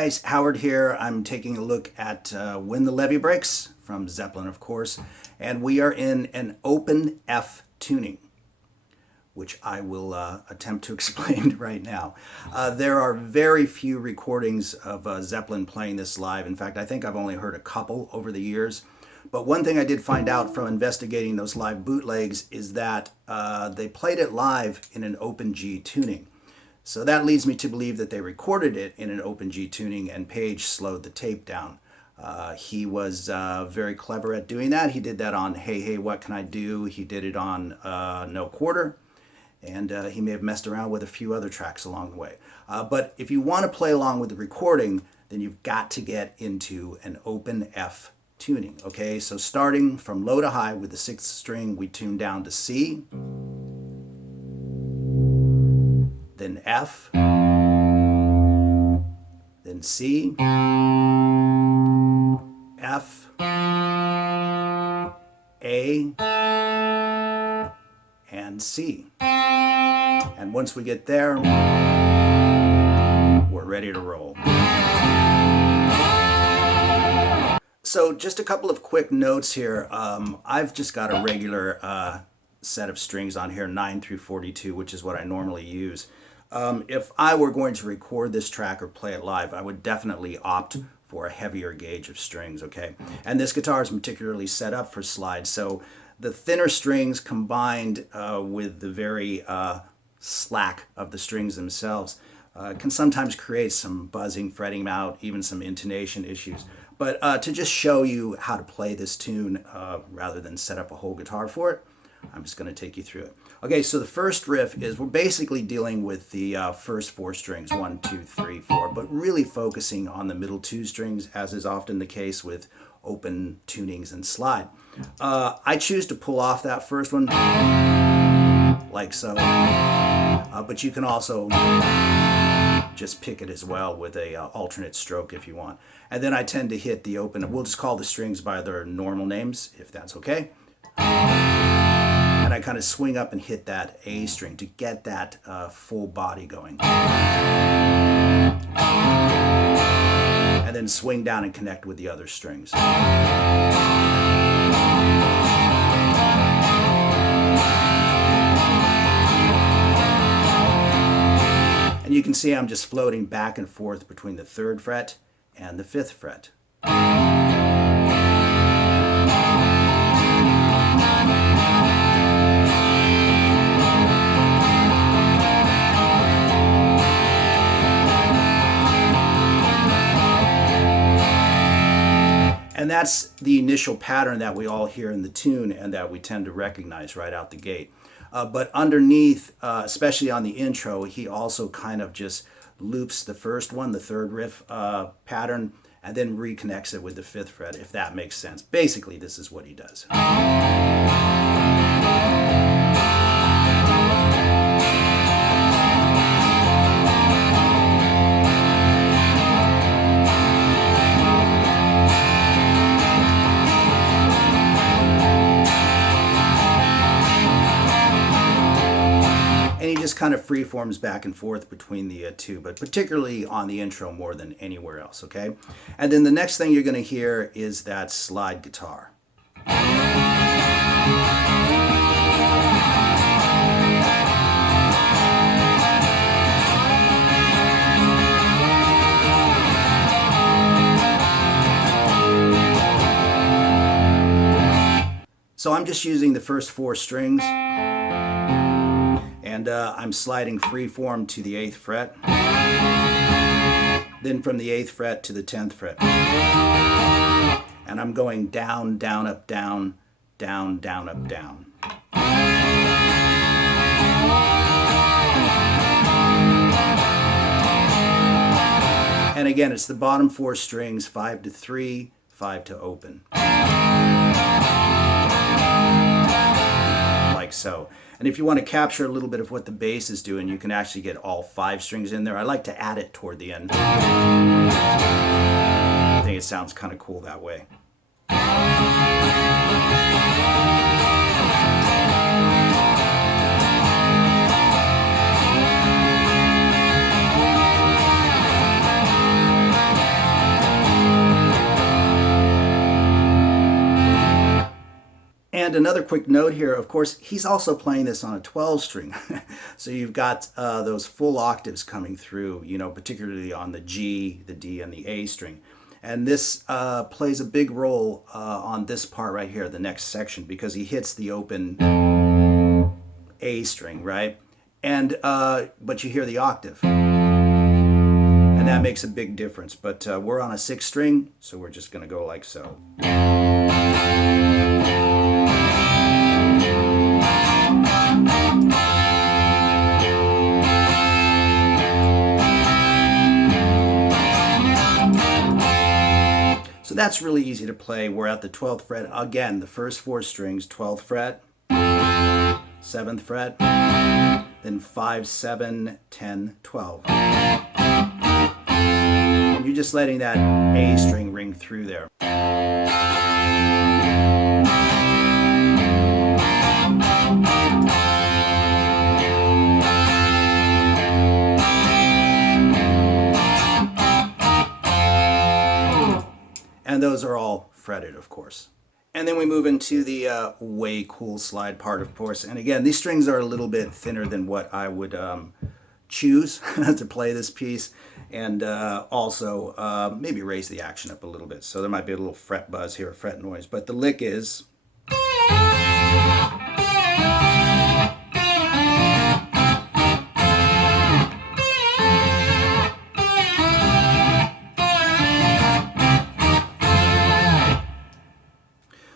guys, Howard here. I'm taking a look at When the Levee Breaks from Zeppelin, of course, and we are in an open F tuning, which I will attempt to explain right now. There are very few recordings of Zeppelin playing this live. In fact, I think I've only heard a couple over the years. But one thing I did find out from investigating those live bootlegs is that they played it live in an open G tuning. So that leads me to believe that they recorded it in an open G tuning and Page slowed the tape down. He was very clever at doing that. He did that on Hey Hey What Can I Do? He did it on No Quarter. And he may have messed around with a few other tracks along the way. But if you want to play along with the recording, then you've got to get into an open F tuning. Okay, so starting from low to high with the 6th string, we tune down to C, then F, then C, F, A, and C. And once we get there, we're ready to roll. So just a couple of quick notes here. I've just got a regular set of strings on here, 9 through 42, which is what I normally use. If I were going to record this track or play it live, I would definitely opt for a heavier gauge of strings, okay? And this guitar is particularly set up for slide, so the thinner strings combined with the very slack of the strings themselves can sometimes create some buzzing, fretting out, even some intonation issues. But to just show you how to play this tune rather than set up a whole guitar for it, I'm just going to take you through it. Okay, so the first riff is we're basically dealing with the first 4 strings, 1, 2, 3, 4, but really focusing on the middle 2 strings, as is often the case with open tunings and slide. I choose to pull off that first one, like so, but you can also just pick it as well with a alternate stroke if you want. And then I tend to hit the open, we'll just call the strings by their normal names, if that's okay. And I kind of swing up and hit that A string to get that full body going. And then swing down and connect with the other strings. And you can see I'm just floating back and forth between the 3rd fret and the 5th fret. And that's the initial pattern that we all hear in the tune and that we tend to recognize right out the gate. But underneath, especially on the intro, he also kind of just loops the first one, the 3rd riff pattern, and then reconnects it with the 5th fret, if that makes sense. Basically, this is what he does. And he just kind of freeforms back and forth between the two, but particularly on the intro more than anywhere else, okay? And then the next thing you're going to hear is that slide guitar. So I'm just using the first 4 strings. And I'm sliding freeform to the 8th fret, then from the 8th fret to the 10th fret. And I'm going down, down, up, down, down, down, up, down. And again, it's the bottom 4 strings, 5 to 3, 5 to open. Like so. And if you want to capture a little bit of what the bass is doing, you can actually get all 5 strings in there. I like to add it toward the end. I think it sounds kind of cool that way. And another quick note here, of course, he's also playing this on a 12 string. So you've got those full octaves coming through, you know, particularly on the G, the D, and the A string. And this plays a big role on this part right here, the next section, because he hits the open A string, right? And but you hear the octave. And that makes a big difference. But we're on a 6 string, so we're just going to go like so. So that's really easy to play. We're at the 12th fret. Again, the first 4 strings, 12th fret, 7th fret, then 5, 7, 10, 12. And you're just letting that A string ring through there. And those are all fretted, of course. And then we move into the way cool slide part, of course. And again, these strings are a little bit thinner than what I would choose to play this piece. And also maybe raise the action up a little bit. So there might be a little fret buzz here, fret noise. But the lick is...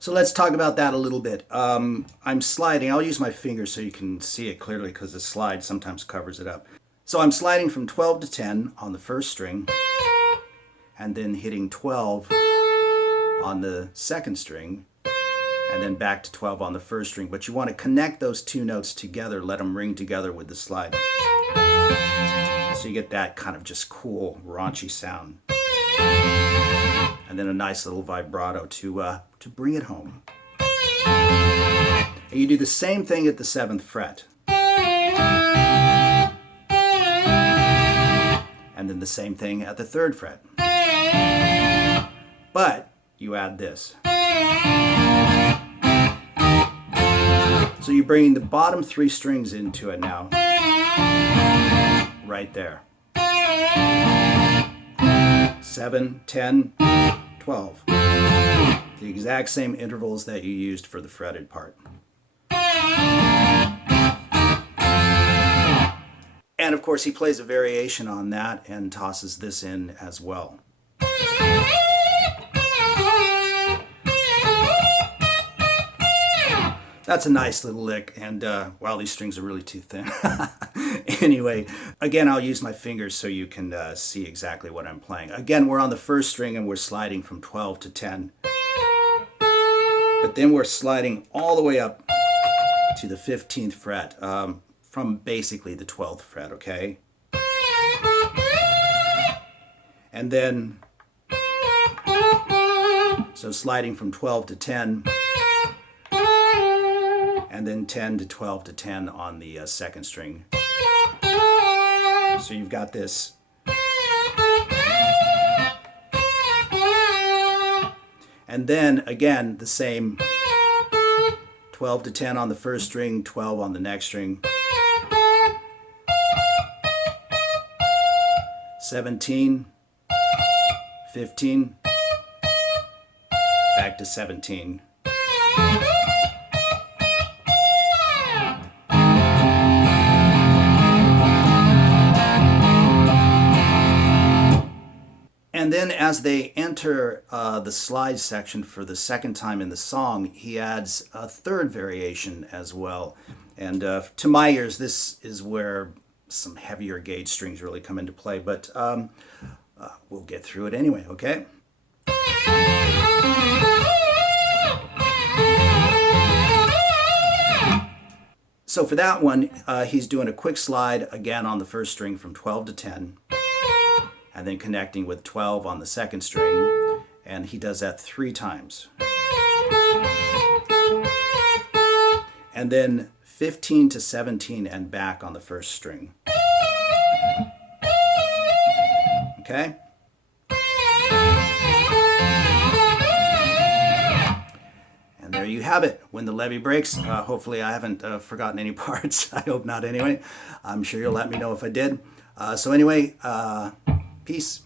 So let's talk about that a little bit. I'm sliding. I'll use my fingers so you can see it clearly because the slide sometimes covers it up. So I'm sliding from 12 to 10 on the first string and then hitting 12 on the second string and then back to 12 on the first string. But you want to connect those two notes together, let them ring together with the slide. So you get that kind of just cool, raunchy sound. And then a nice little vibrato to bring it home. And you do the same thing at the 7th fret. And then the same thing at the 3rd fret. But you add this. So you're bringing the bottom 3 strings into it now. Right there. 7, 10, 12. The exact same intervals that you used for the fretted part. And of course he plays a variation on that and tosses this in as well. That's a nice little lick, and wow, these strings are really too thin. Anyway, again, I'll use my fingers so you can see exactly what I'm playing. Again, we're on the first string and we're sliding from 12 to 10. But then we're sliding all the way up to the 15th fret from basically the 12th fret, okay? And then, so sliding from 12 to 10, and then 10 to 12 to 10 on the second string. So you've got this. And then again, the same 12 to 10 on the first string, 12 on the next string. 17, 15, back to 17. And then as they enter the slide section for the second time in the song, he adds a third variation as well. And to my ears, this is where some heavier gauge strings really come into play, but we'll get through it anyway, okay? So for that one, he's doing a quick slide again on the first string from 12 to 10. And then connecting with 12 on the second string, and he does that 3 times. And then 15 to 17 and back on the first string. Okay? And there you you have it. When the levee breaks, hopefully I haven't forgotten any parts. I hope not anyway. I'm sure you'll let me know if I did. So anyway, peace.